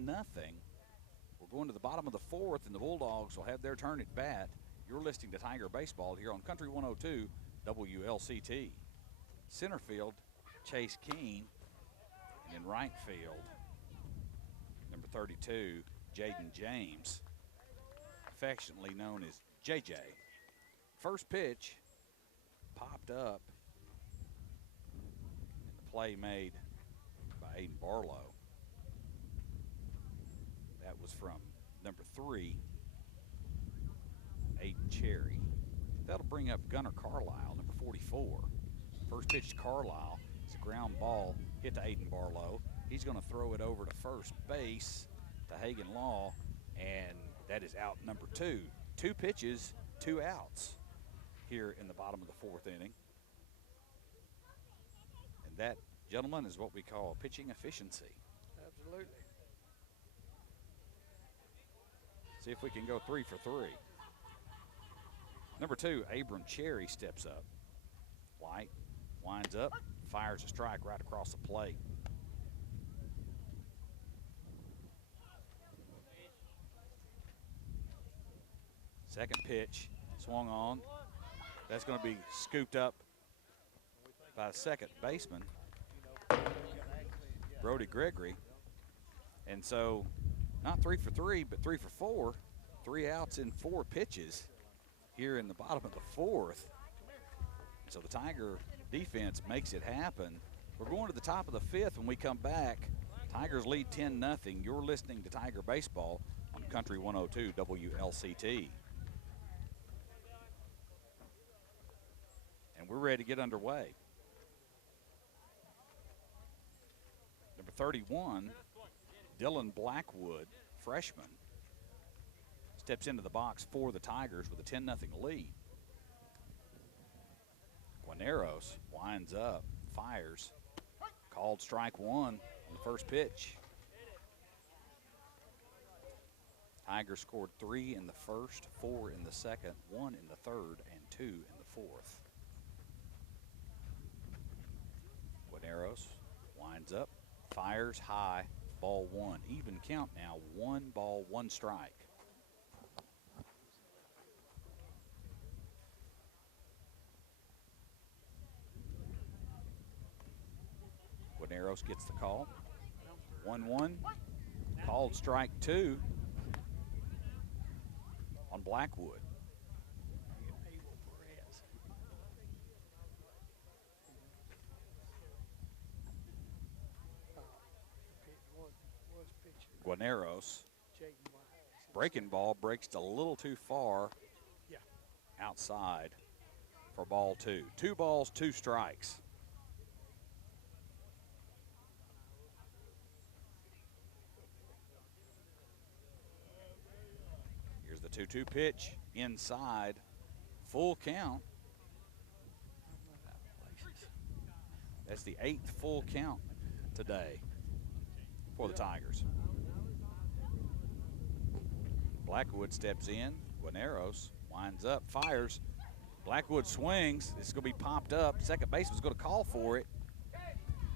We're going to the bottom of the 4th, and the Bulldogs will have their turn at bat. You're listening to Tiger Baseball here on Country 102 WLCT. Center field, Chase Keene. And in right field, number 32, Jaden James, affectionately known as JJ. First pitch popped up, and the play made by Aiden Barlow. That was from number 3, Aiden Cherry. That'll bring up Gunnar Carlisle, number 44. First pitch to Carlisle. It's a ground ball hit to Aiden Barlow. He's going to throw it over to first base to Hagan Law, and that is out number 2. 2 pitches, 2 outs here in the bottom of the 4th inning. And that, gentlemen, is what we call pitching efficiency. Absolutely. See if we can go 3 for 3. Number 2, Abram Cherry steps up. White winds up, fires a strike right across the plate. Second pitch, swung on. That's going to be scooped up by the second baseman, Brody Gregory. And so, not 3 for 3, but 3 for 4. 3 outs in 4 pitches here in the bottom of the 4th. So the Tiger defense makes it happen. We're going to the top of the 5th. When we come back, Tigers lead 10-0. You're listening to Tiger Baseball on Country 102 WLCT. And we're ready to get underway. 31, Dylan Blackwood, freshman, steps into the box for the Tigers with a 10-0 lead. Guarneros winds up, fires, called strike one on the first pitch. Tigers scored 3 in the first, 4 in the second, 1 in the third, and 2 in the fourth. Guarneros winds up, fires high, ball one. Even count now, 1 ball, 1 strike. Guarneros gets the call. 1-1, called strike 2 on Blackwood. Guarneros, breaking ball, breaks a little too far outside for ball 2. 2 balls, 2 strikes. Here's the 2-2 pitch, inside, full count. That's the 8th full count today for the Tigers. Blackwood steps in. Guarneros winds up, fires. Blackwood swings. This is going to be popped up. Second baseman's going to call for it.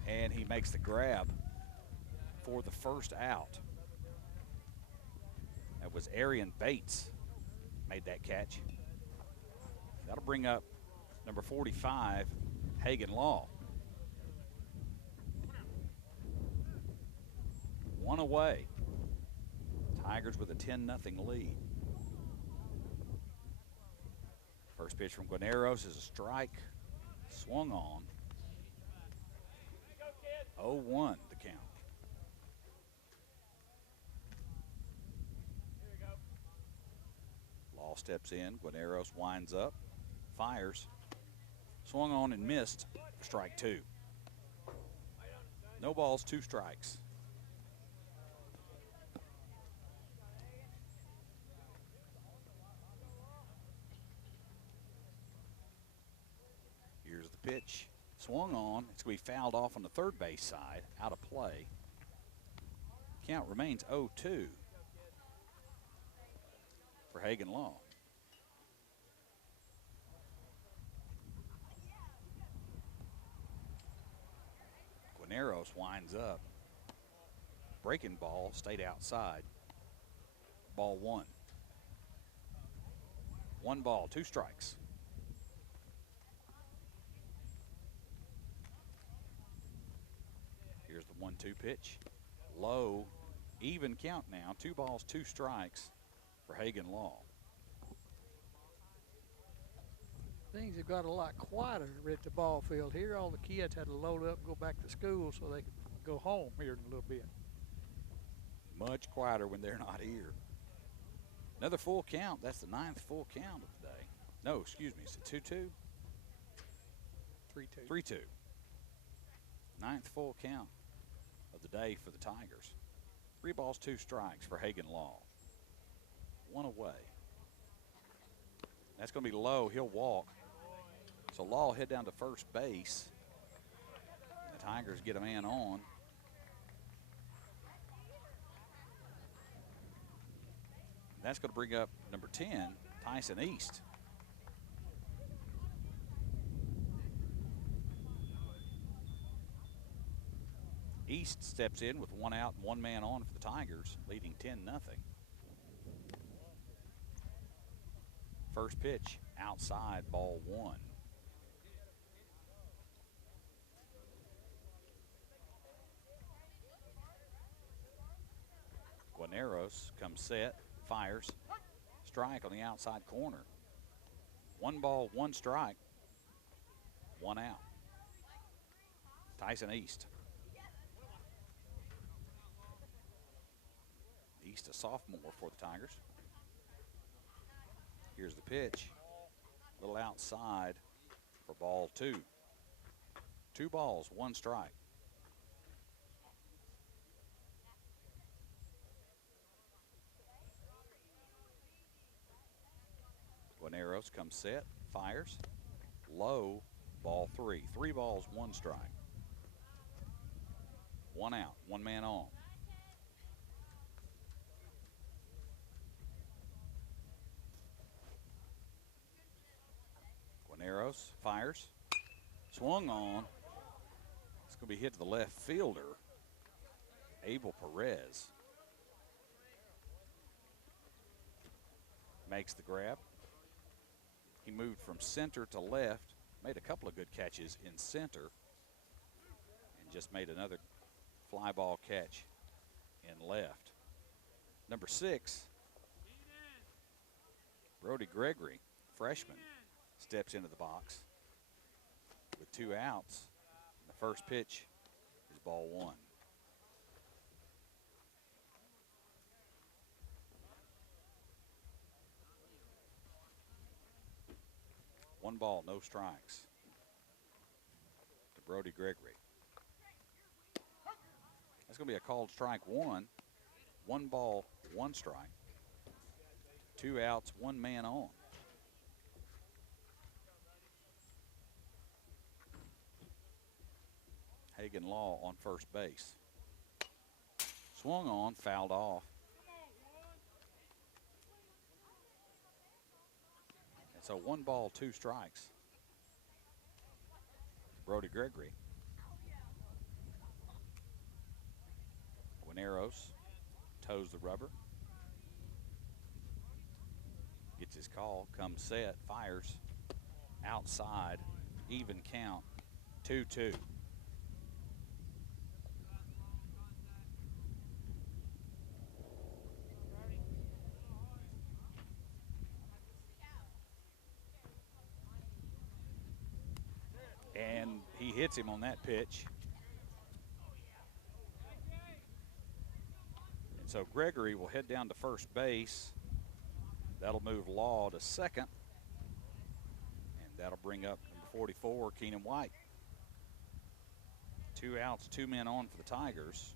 And he makes the grab for the first out. That was Arian Bates made that catch. That'll bring up number 45, Hagen Law. 1 away. Tigers with a 10-0 lead. First pitch from Guarneros is a strike. Swung on. 0-1 the count. Law steps in. Guarneros winds up. Fires. Swung on and missed. Strike 2. No balls, 2 strikes. Here's the pitch. Swung on. It's going to be fouled off on the third base side. Out of play. Count remains 0-2 for Hagen Law. Guarneros winds up. Breaking ball stayed outside. Ball 1. 1 ball, 2 strikes. Here's the 1-2 pitch. Low, even count now. 2 balls, 2 strikes for Hagen Law. Things have got a lot quieter at the ball field here. All the kids had to load up and go back to school so they could go home here in a little bit. Much quieter when they're not here. Another full count. That's the 9th full count of the day. No, excuse me. Is it 2-2? 3-2. 3-2. 9th full count of the day for the Tigers. 3 balls, 2 strikes for Hagen Law. 1 away. That's going to be low. He'll walk. So Law will head down to first base. The Tigers get a man on. That's going to bring up number 10, Tyson East. East steps in with 1 out and 1 man on for the Tigers, leading 10-0. First pitch, outside, ball 1. Guarneros comes set, fires, strike on the outside corner. 1 ball, 1 strike, 1 out. Tyson East. East, a sophomore for the Tigers. Here's the pitch. A little outside for ball 2. 2 balls, 1 strike. Guaneros comes set, fires. Low, ball 3. 3 balls, 1 strike. 1 out, 1 man on. Guaneros fires. Swung on. It's going to be hit to the left fielder, Abel Perez. Makes the grab. He moved from center to left, made a couple of good catches in center, and just made another fly ball catch in left. Number 6, Brody Gregory, freshman, steps into the box with 2 outs. The first pitch is ball 1. One ball, no strikes to Brody Gregory. That's going to be a called strike 1. 1 ball, 1 strike. 2 outs, 1 man on. Hagen Law on first base. Swung on, fouled off. And so 1 ball, 2 strikes. Brody Gregory. Guaneros toes the rubber. Gets his call, comes set, fires. Outside, even count, 2-2. And he hits him on that pitch. And so Gregory will head down to first base. That'll move Law to second. And that'll bring up number 44, Keenan White. 2 outs, 2 men on for the Tigers.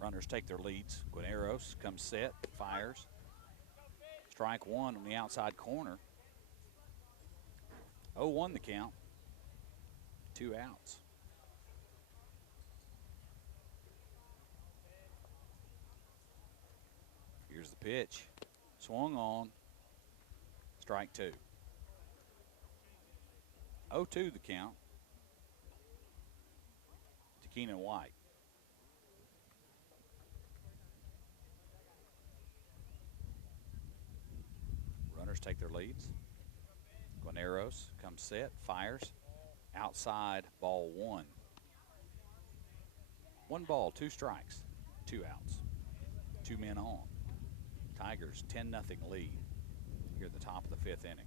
Runners take their leads. Guaneros comes set, fires. Strike 1 on the outside corner. 0-1 the count. 2 outs. Here's the pitch. Swung on. Strike 2. 0-2 the count to Keenan White. Runners take their leads. Guaneros comes set, fires. Outside, ball 1. 1 ball, 2 strikes, 2 outs. 2 men on. Tigers 10-0 lead here at the top of the 5th inning.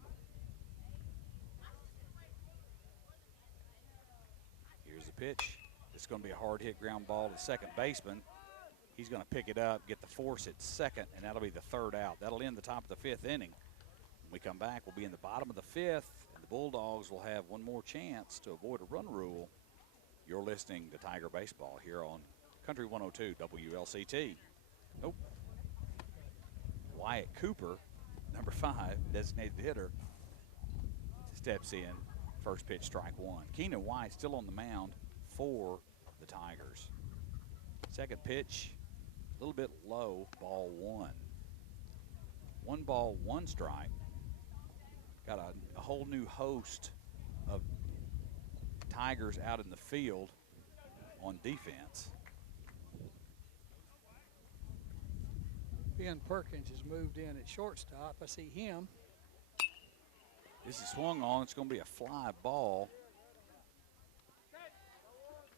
Here's the pitch. It's going to be a hard hit ground ball to the second baseman. He's going to pick it up, get the force at second, and that'll be the 3rd out. That'll end the top of the 5th inning. When we come back, we'll be in the bottom of the 5th, and the Bulldogs will have one more chance to avoid a run rule. You're listening to Tiger Baseball here on Country 102 WLCT. Nope. Wyatt Cooper, number 5, designated hitter, steps in. First pitch, strike 1. Keenan White still on the mound for the Tigers. Second pitch, a little bit low, ball 1. 1 ball, 1 strike. Got a whole new host of Tigers out in the field on defense. Ben Perkins has moved in at shortstop. I see him. This is swung on. It's going to be a fly ball.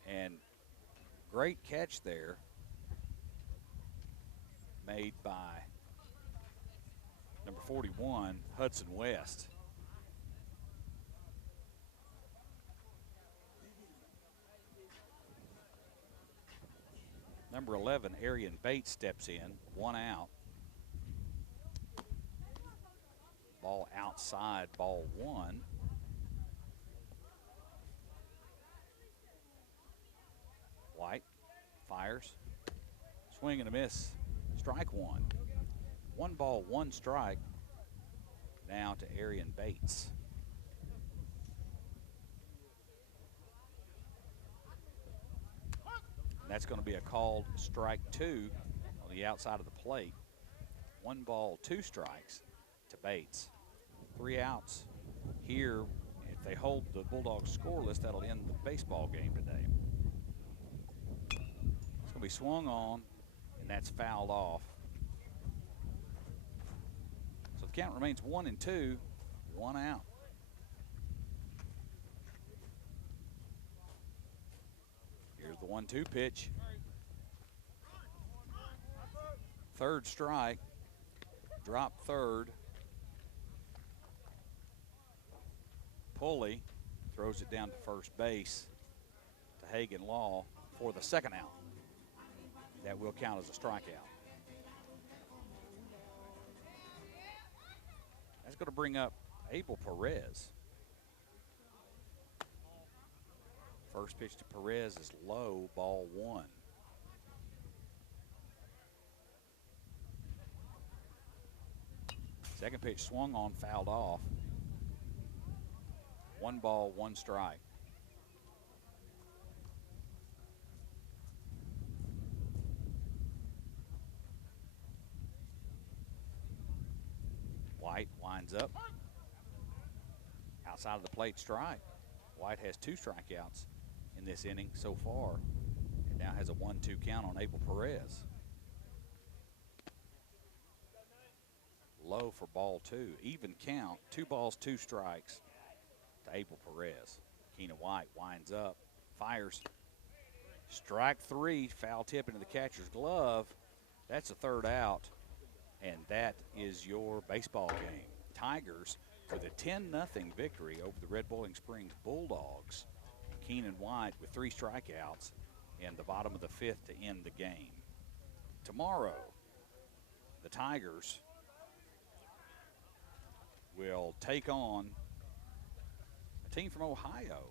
And great catch there made by number 41, Hudson West. Number 11, Arian Bates steps in, 1 out. Ball outside, ball 1. Fires. Swing and a miss. Strike one. 1 ball, 1 strike. Now to Arian Bates. And that's going to be a called strike 2 on the outside of the plate. 1 ball, 2 strikes to Bates. 3 outs here. If they hold the Bulldogs scoreless, that'll end the baseball game today. It's going to be swung on, and that's fouled off. So the count remains 1-2, 1 out. Here's the 1-2 pitch. Third strike. Drop third. Pulley throws it down to first base to Hagen Law for the second out. That will count as a strikeout. That's going to bring up Abel Perez. First pitch to Perez is low, ball 1. Second pitch swung on, fouled off. 1 ball, 1 strike. White winds up. Outside of the plate strike. White has 2 strikeouts in this inning so far. And now has a 1-2 count on Abel Perez. Low for ball 2. Even count. 2 balls, 2 strikes to Abel Perez. Keena White winds up. Fires. Strike 3. Foul tip into the catcher's glove. That's a third out. And that is your baseball game. Tigers with a 10-0 victory over the Red Boiling Springs Bulldogs. Keenan White with 3 strikeouts in the bottom of the 5th to end the game. Tomorrow, the Tigers will take on a team from Ohio.